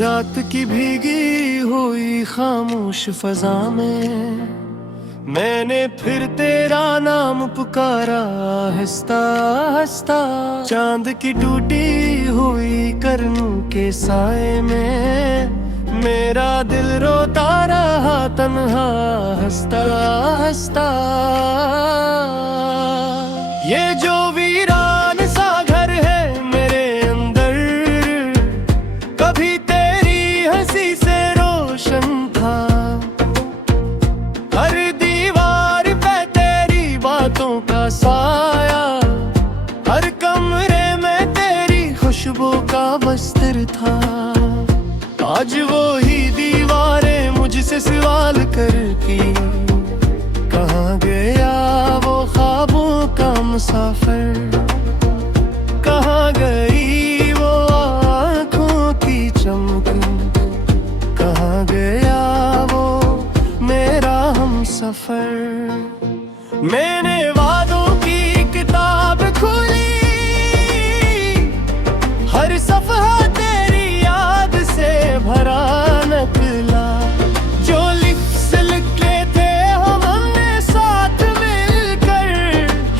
रात की भीगी हुई खामोश फजा में मैंने फिर तेरा नाम पुकारा आहिस्ता आहिस्ता। चांद की टूटी हुई करनों के साए में मेरा दिल रोता रहा तन्हा हंसता हंसता। ये जो वीरान सा घर है मेरे अंदर कभी तेरी हंसी से रोशन था। हर दीवार पे तेरी बातों का साया, हर कमरे में तेरी खुशबू का बस्तर था। आज वो ही दीवारें मुझसे सवाल करती कहाँ गया वो ख्वाबों का मुसाफिर। कहाँ गई वो आँखों की चमक, कहाँ गया वो मेरा हमसफर। मैंने वादों की किताब खोली, हर सफ़हा तेरी याद से भरा नकला। जो लिफ्स लिखे थे हमने साथ मिलकर,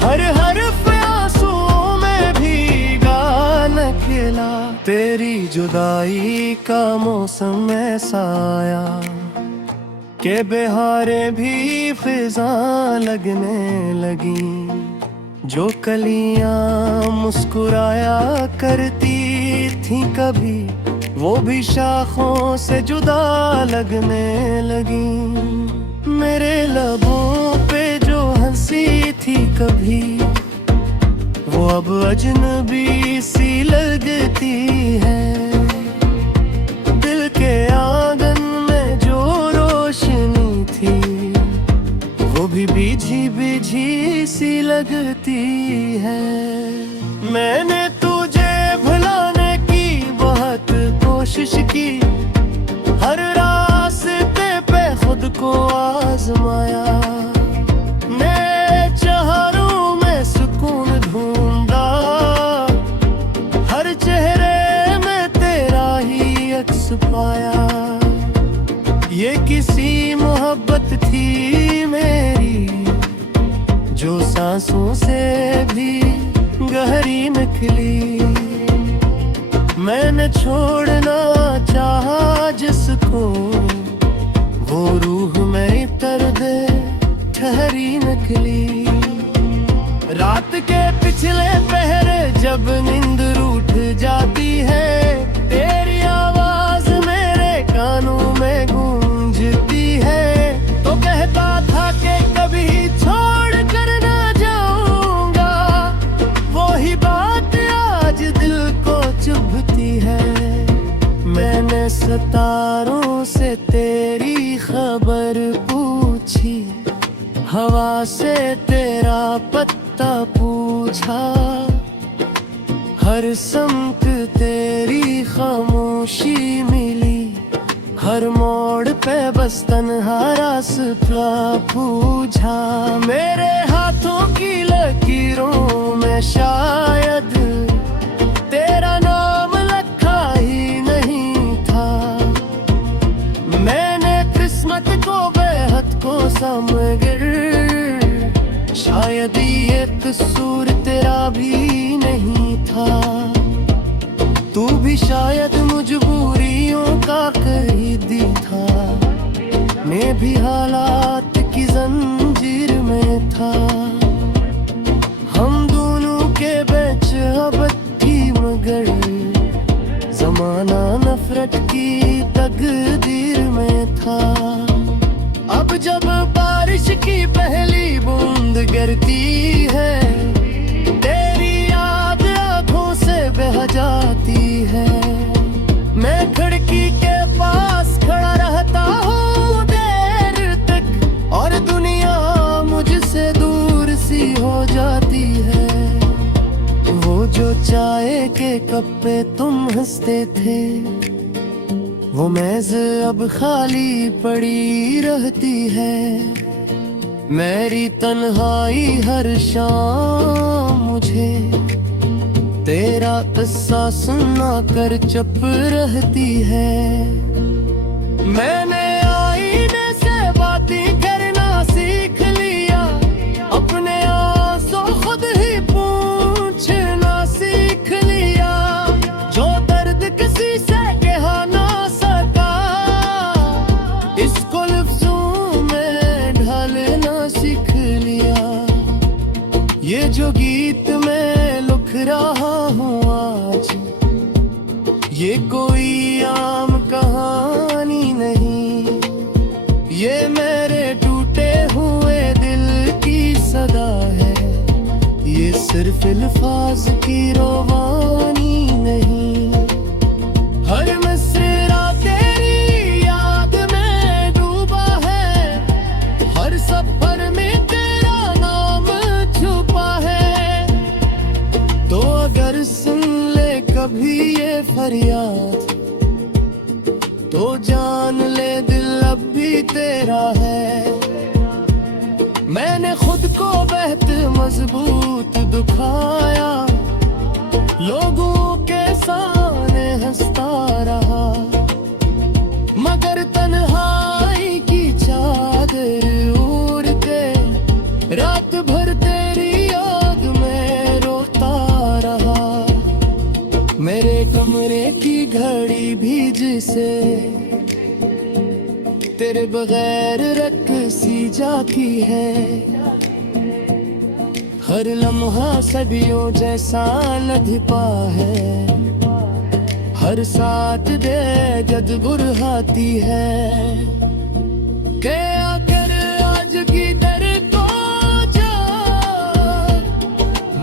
हर हर्फ आंसुओं में भीगा न खिला। तेरी जुदाई का मौसम ऐसा आया के बहारें भी फिजा लगने लगी। जो कलियां मुस्कुराया करती थी कभी, वो भी शाखों से जुदा लगने लगी। मेरे लबों पे जो हंसी थी कभी, वो अब अजनबी सी लगती है। दिल के आंगन में जो रोशनी थी, वो भी बिझी बिझी सी लगती है। मैंने तुझे भुलाने की बहुत कोशिश की, हर रास्ते पे खुद को आजमाया। मैं चारों में सुकून ढूंढा, हर चेहरे में तेरा ही अक्स पाया। ये किसी मोहब्बत थी मेरी जो सांसों से भी गहरी निकली। मैंने छोड़ना चाहा जिसको, वो रूह में दर्द ठहरी निकली। रात के पिछले पहरे जब नींद रूठ जाती है, तेरी आवाज मेरे कानों में गूंजती है। तो कहता था कि कभी छोड़ कर ना जाऊंगा, वो ही बात आज दिल को चुभती है। मैंने सितारों से तेरी खबर पूछी, हवा से तेरा पत्ता पूछा। हर समत तेरी खामोशी मिली, हर मोड़ पे बस तन्हा रास्ता पूछा। मेरे हाथों की लकीरों में शायद तेरा नाम लिखा ही नहीं था। मैंने किस्मत को बेहद को समझकर, शायद ये कसूर तेरा भी नहीं था। तू भी शायद मजबूरियों का कैदी था, मैं भी हालात की जंजीर में था। हम दोनों के बीच अब थी मगर जमाना नफरत की तकदीर में था। अब जब बारिश की पहली बूंद गिरती है, तेरी याद आंखों से बह जाती है। मैं खिड़की के पास खड़ा रहता हूँ देर तक, और दुनिया मुझसे दूर सी हो जाती है। वो जो चाय के कप पे तुम हंसते थे, वो मेज अब खाली पड़ी रहती है। मेरी तन्हाई हर शाम मुझे तेरा किस्सा सुना कर चुप रहती है। मैंने आईने से बातें करना सीख लिया, अपने आंसू खुद ही पूछना सीख लिया। जो दर्द किसी से कहा ना सका, इसको लफ्जों में ढालना सीख लिया। ये जो गीत मैं लिख रहा हूँ आज, ये कोई आम कहानी नहीं, ये मेरे टूटे हुए दिल की सदा है। ये सिर्फ अल्फाज की रोवानी नहीं, हर मिसरा तेरी याद में डूबा है, हर सफर में तेरा नाम छुपा है। तो अगर सुन ले कभी ये फरियाद, तो जान ले दिल अब भी तेरा है। मैंने खुद को बेहद मजबूत दुखाया, लोगों के सामने हंसता रहा, मगर तन्हाई की चादर ओढ़ के रात भर तेरी याद में रोता रहा। मेरे कमरे की घड़ी भी जिसे तेरे बगैर रख सी जाती है, हर लम्हा सदियों जैसा लधिपा है, हर साथ दे जद बुरहाती है। के आकर आज की दर को जा,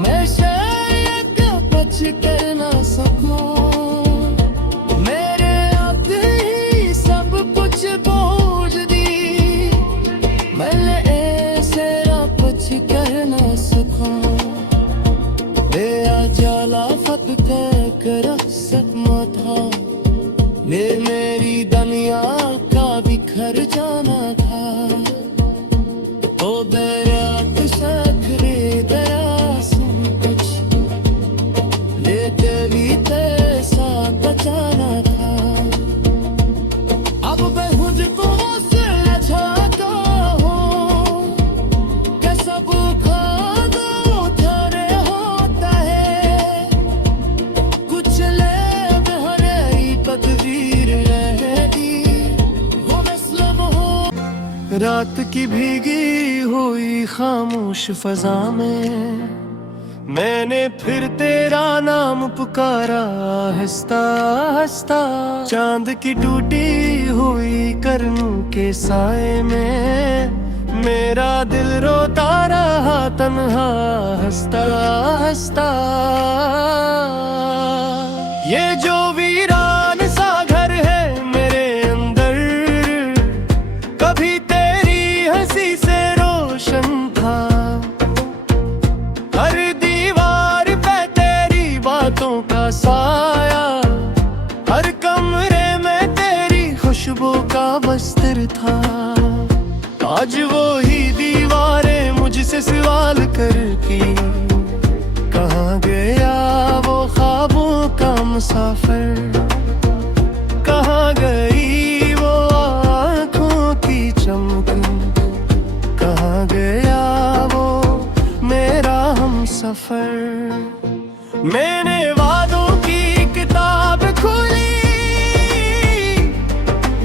मैं शायद बच कर ना सकूं, मेरे आते ही सब कुछ बोझ दी, मैं ऐसे बच कर ना सकूं। ले आ जाला फत कर सकमा था, ले मेरी दुनिया का बिखर जाना था। ओ दरिया शखरे दया सुन कुछ, ले तेरी तैसा बचाना था। अब मैं मुझको से चाहता हूँ कि सब खाना उधारे होता है, कुछ ले हरी तकदीर रहेगी, वो मसलब हो। रात की भीगी हुई खामोश फजा में मैंने फिर तेरा नाम पुकारा आहिस्ता आहिस्ता। चांद की टूटी हुई करनों के साए में मेरा दिल रोता रहा तन्हा हंसता हंसता। ये जो वीरान सा घर है मेरे अंदर, कभी तेरी हंसी से रोशन था। हर दीवार पे तेरी बातों का साया, हर कमरे में तेरी खुशबू का बस्तर था। आज वो ही दीवारें मुझसे सवाल करती, कहाँ गया वो ख्वाबों का मुसाफिर, कहाँ गई वो आँखों की चमक, कहाँ गया वो मेरा हमसफर। मैंने वादों की किताब खोली,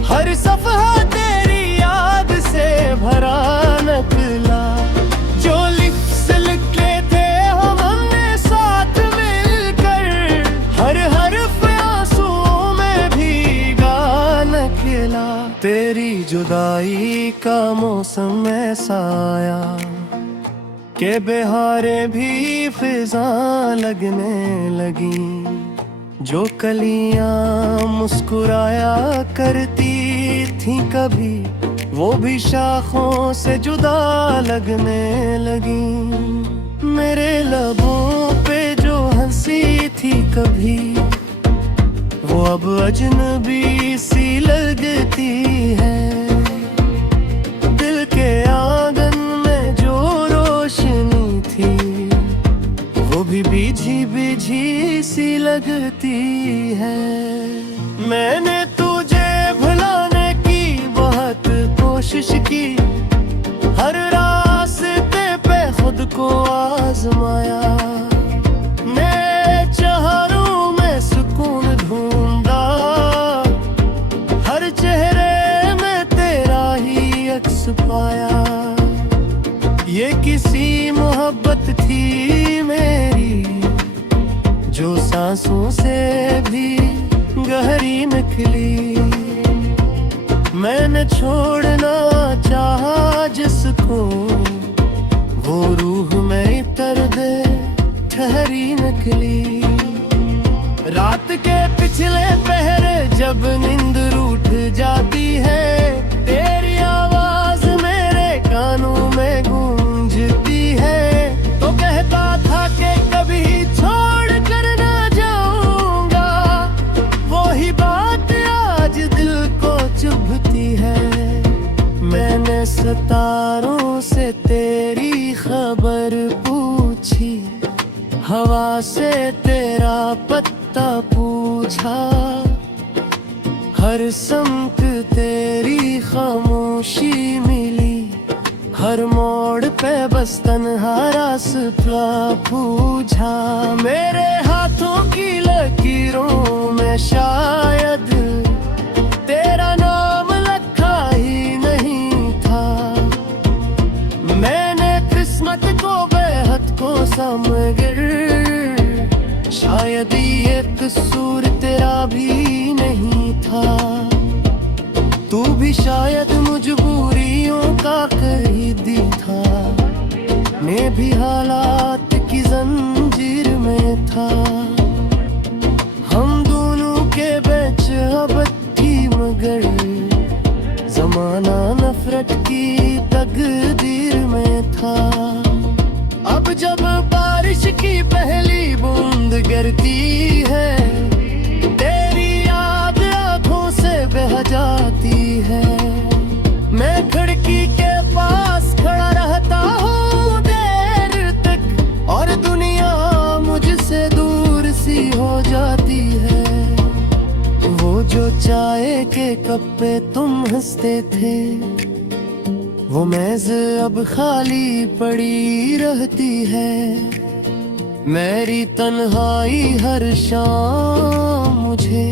हर सफ़हा तेरी याद से भरा नकला। जो लिफ्ट लिखे थे हमने साथ मिलकर, हर हर्फ आंसुओं में भीगा नकला। तेरी जुदाई का मौसम ऐसा आया के बहारें भी फिजा लगने लगी। जो कलियां मुस्कुराया करती थी कभी, वो भी शाखों से जुदा लगने लगी। मेरे लबों पे जो हंसी थी कभी, वो अब अजनबी सी लगती है। दिल के आंगन में जो रोशनी थी, वो भी बिझी बिझी लगती है। मैंने तुझे भुलाने की बहुत कोशिश की, हर रास्ते पे खुद को आजमाया। नेचहरों में सुकून ढूंढा, हर चेहरे में तेरा ही अक्स पाया। ये किसी मोहब्बत थी मेरी जो सांसों से भी गहरी निकली। मैंने छोड़ना चाहा जिसको, वो रूह में इतर दे ठहरी निकली। रात के पिछले पहरे जब नींद रूठ जाती है, तेरी आवाज मेरे कानों में गूंजती है। तो कहता था कि कभी छोड़ कर ना जाऊंगा, वही बात आज दिल को चुभती है। मैंने सितारों से तेरी खबर पूछी, हवा से तेरा पत्ता पूछा। हर समत तेरी खामोशी मिली, हर मोड़ पे बस तन्हा रास्ता पूछा। मेरे हाथों की लकीरों में शायद तेरा नाम लिखा ही नहीं था। मैंने किस्मत को बेहद को समझकर, शायद ये कसूर तेरा भी नहीं था। तू भी शायद मजबूरियों का कैदी था, मैं भी हालात की जंजीर में था। हम दोनों के बीच अब थी मगर जमाना नफरत की तकदीर में था। अब जब बारिश की पहली बूंद गिरती है, तेरी याद आंखों से बह जाती है। मैं खिड़की के पास खड़ा रहता हूँ देर तक, और दुनिया मुझसे दूर सी हो जाती है। वो जो चाय के कप पे तुम हंसते थे, वो मेज अब खाली पड़ी रहती है। मेरी तन्हाई हर शाम मुझे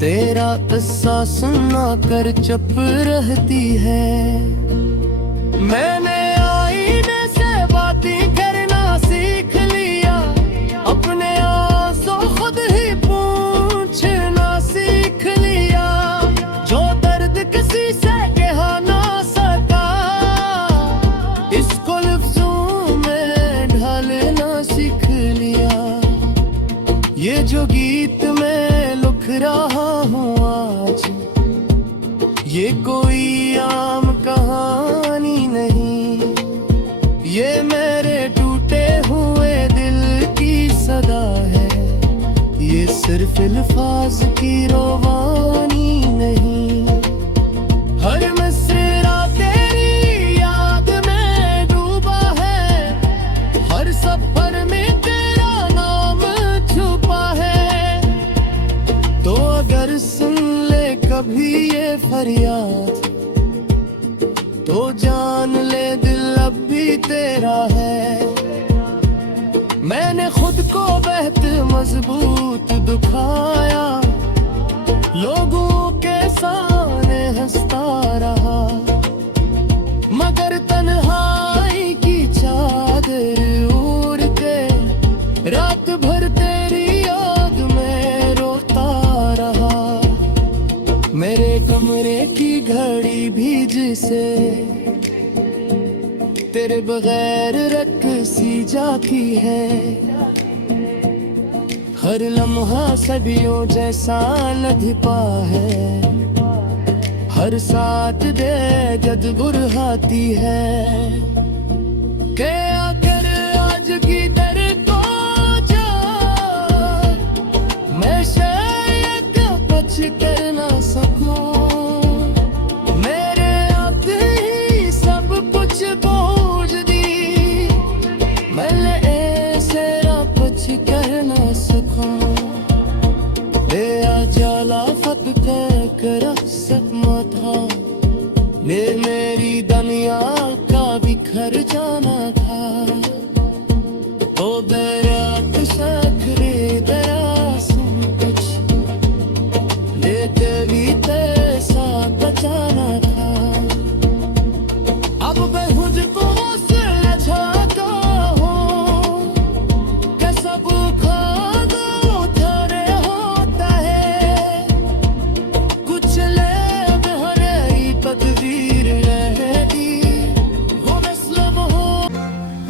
तेरा किस्सा सुना कर चुप रहती है। मैंने आईने से बातें करना सीख लिया, अपने आंसू खुद ही पूछना सीख लिया। जो दर्द किसी से कहा ना सका, इसको लफ्जों में ढालना सीख लिया। ये जो गीत मैं लिख रहा हूँ आज, ये कोई आम कहानी नहीं। ये मेरे टूटे हुए दिल की सदा है, ये सिर्फ अल्फाज की रवानी नहीं। हर मिसरा तेरी याद में डूबा है, हर सफर में तेरा नाम छुपा है। तो अगर सुन ले कभी ये फरियाद, तो जान ले दिल अब भी तेरा है। मैंने खुद को बेहद मजबूत दुखाया, लोगों के सामने हंसता रहा, मगर तन्हाई की चादर ओढ़ के रात भर तेरी याद में रोता रहा। मेरे कमरे की घड़ी भी जिसे तेरे बगैर रख सी जाती है। हर लम्हा सदियों जैसा लधिपा है, हर साथ दे जद बुरहाती है। के आकर आज की दर को जा, मैं शायद कुछ कर ना सकूं। मेरे आते ही सब कुछ बोझ दी, मैं ऐसे कुछ कर ना सकूं।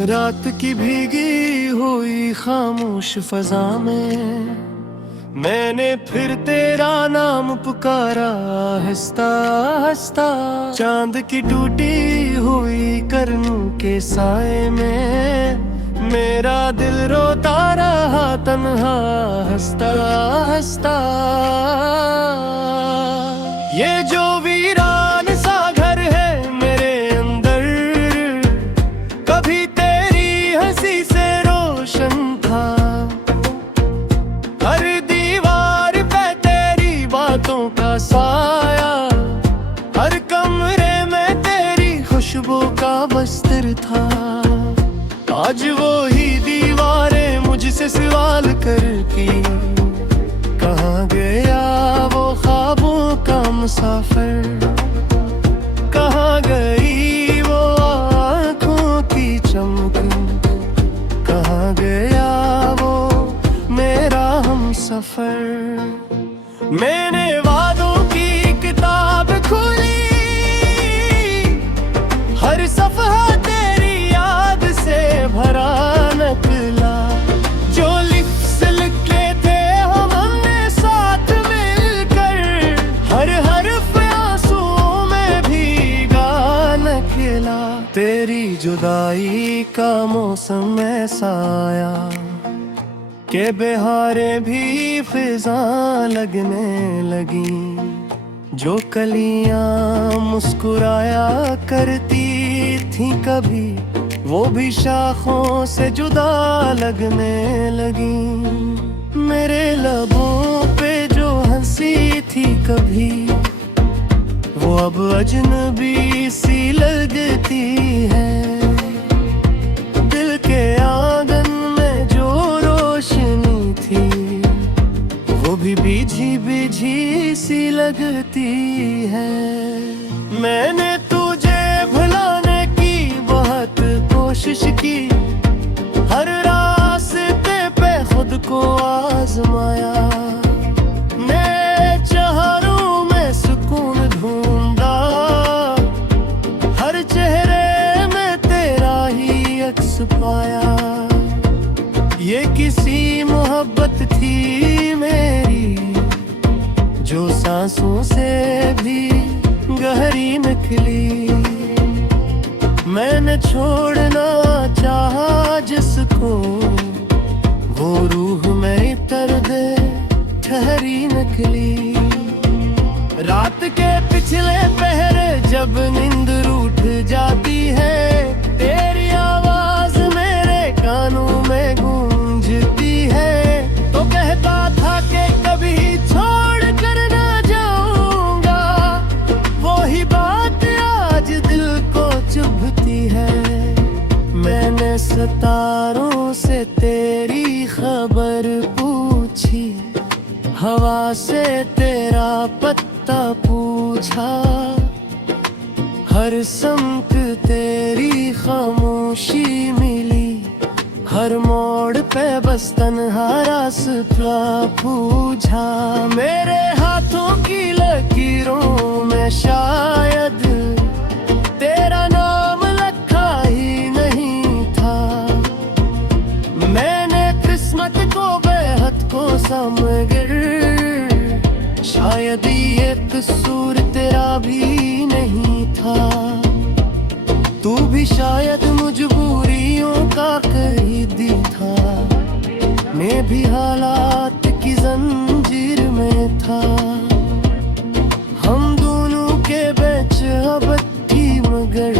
रात की भीगी हुई खामोश फजा में मैंने फिर तेरा नाम पुकारा आहिस्ता आहिस्ता। चांद की टूटी हुई करनों के साए में मेरा दिल रोता रहा तन्हा हंसता हंसता। ये जो वीरान सा घर है मेरे अंदर कभी तेरी हंसी से रोशन था। हर दीवार पे तेरी बातों का साया, हर कमरे में तेरी खुशबू का बस्तर था। आज वो ही दीवारें मुझसे सवाल करती कहाँ गया वो ख्वाबों का मुसाफिर। कहाँ गई वो आँखों की चमक, कहाँ गया वो मेरा हमसफर। मैंने वादों की किताब खोली, हर सफ़हा तेरी याद से भरा निकला। जो लिफ्ज़ लिखे थे हमने साथ मिलकर, हर हर्फ आंसुओं में भीगा निकला। तेरी जुदाई का मौसम ऐसा आया के बहारें भी फिजा लगने लगी। जो कलियां मुस्कुराया करती थी कभी वो भी शाखों से जुदा लगने लगी। मेरे लबों पे जो हंसी थी कभी वो अब अजनबी सी लगती है। दिल के आंगन में जो रोशनी थी वो भी बिझी बिझी सी लगती है। मैंने तुझे भुलाने की बहुत कोशिश की, हर रास्ते पे खुद को आजमाया। मैं चारों में सुकून ढूंढा, हर चेहरे में तेरा ही अक्स पाया। ये किसी मोहब्बत थी मेरी जो सांसों से भी गहरी निकली। मैंने छोड़ना चाहा जिसको वो रूह में इतर दे ठहरी निकली। रात के पिछले पहरे जब नींद रूठ जाती है तेरी आवाज मेरे कानों में गूंजती है। तो कहता था कि कभी छोड़ कर ना जाऊंगा, वो ही बात आज दिल को चुभती है। मैंने सितारों से तेरी खबर पूछी, हवा से तेरा पत्ता पूछा। हर समत तेरी खामोशी मिली, हर मोड़ पे बस तन्हा रास्ता पूछा। मेरे हाथों की लकीरों में शायद तेरा नाम लिखा ही नहीं था। मैंने किस्मत को बेहद को समझकर शायद ये कसूर तेरा भी नहीं था। तू भी शायद मजबूरियों का कैदी था, मैं भी हालात की जंजीर में था। हम दोनों के बीच अब थी मगर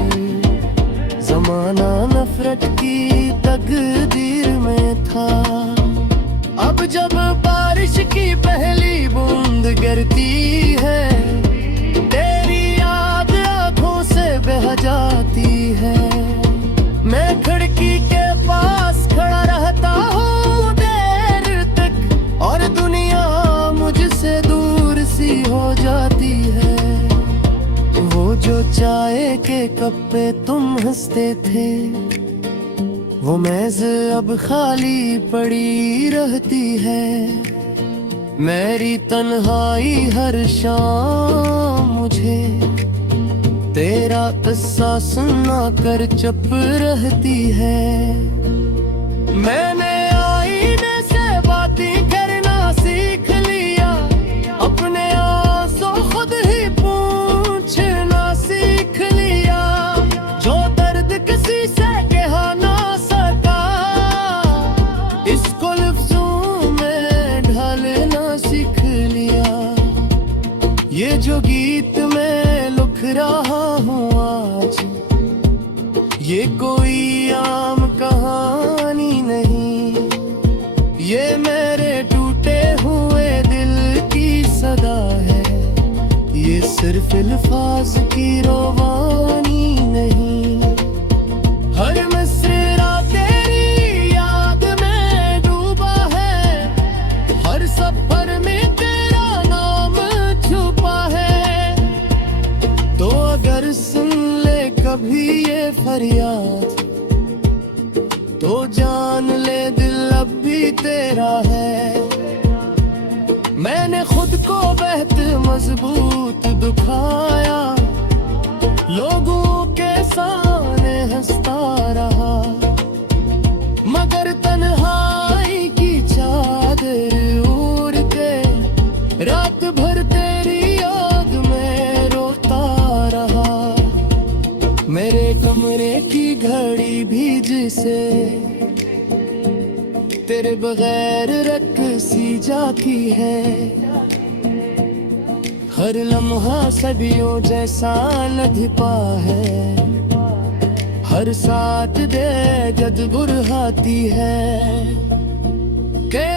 जमाना नफरत की तकदीर में था। अब जब बारिश की पहली बूंद गिरती है तेरी याद आंखों से बह जाती है। मैं खिड़की के पास खड़ा रहता हूँ देर तक और दुनिया मुझसे दूर सी हो जाती है। वो जो चाय के कप पे तुम हंसते थे वो मेज अब खाली पड़ी रहती है। मेरी तन्हाई हर शाम मुझे तेरा किस्सा सुना कर चुप रहती है। मैंने आईने से बातें करना सीख लिया, अपने आंसू खुद ही पूछना सीख लिया। जो दर्द किसी से कहा ना सका, इसको लफ्जों में ढालना सीख लिया। ये जो गीत मैं लिख रहा हूँ आज, ये कोई आम कहानी नहीं, ये मेरे टूटे हुए दिल की सदा है। ये सिर्फ अल्फाज की रोवानी नहीं, हर मिसरा तेरी याद में डूबा है, हर सफर में तेरा नाम छुपा है। तो अगर सुन ले कभी ये फरियाद, तो जान ले दिल अब भी तेरा है। मैंने खुद को बेहद मजबूत दुखाया, लोगों के सामने हंसता रहा, मगर तन्हाई की चादर ओढ़ के रात भर तेरी याद में रोता रहा। मेरे कमरे की घड़ी भी जिसे तेरे बगैर रख सी जाती है, हर लम्हा सदियों जैसा लधिपा है, हर साथ दे जद बुरहाती है। के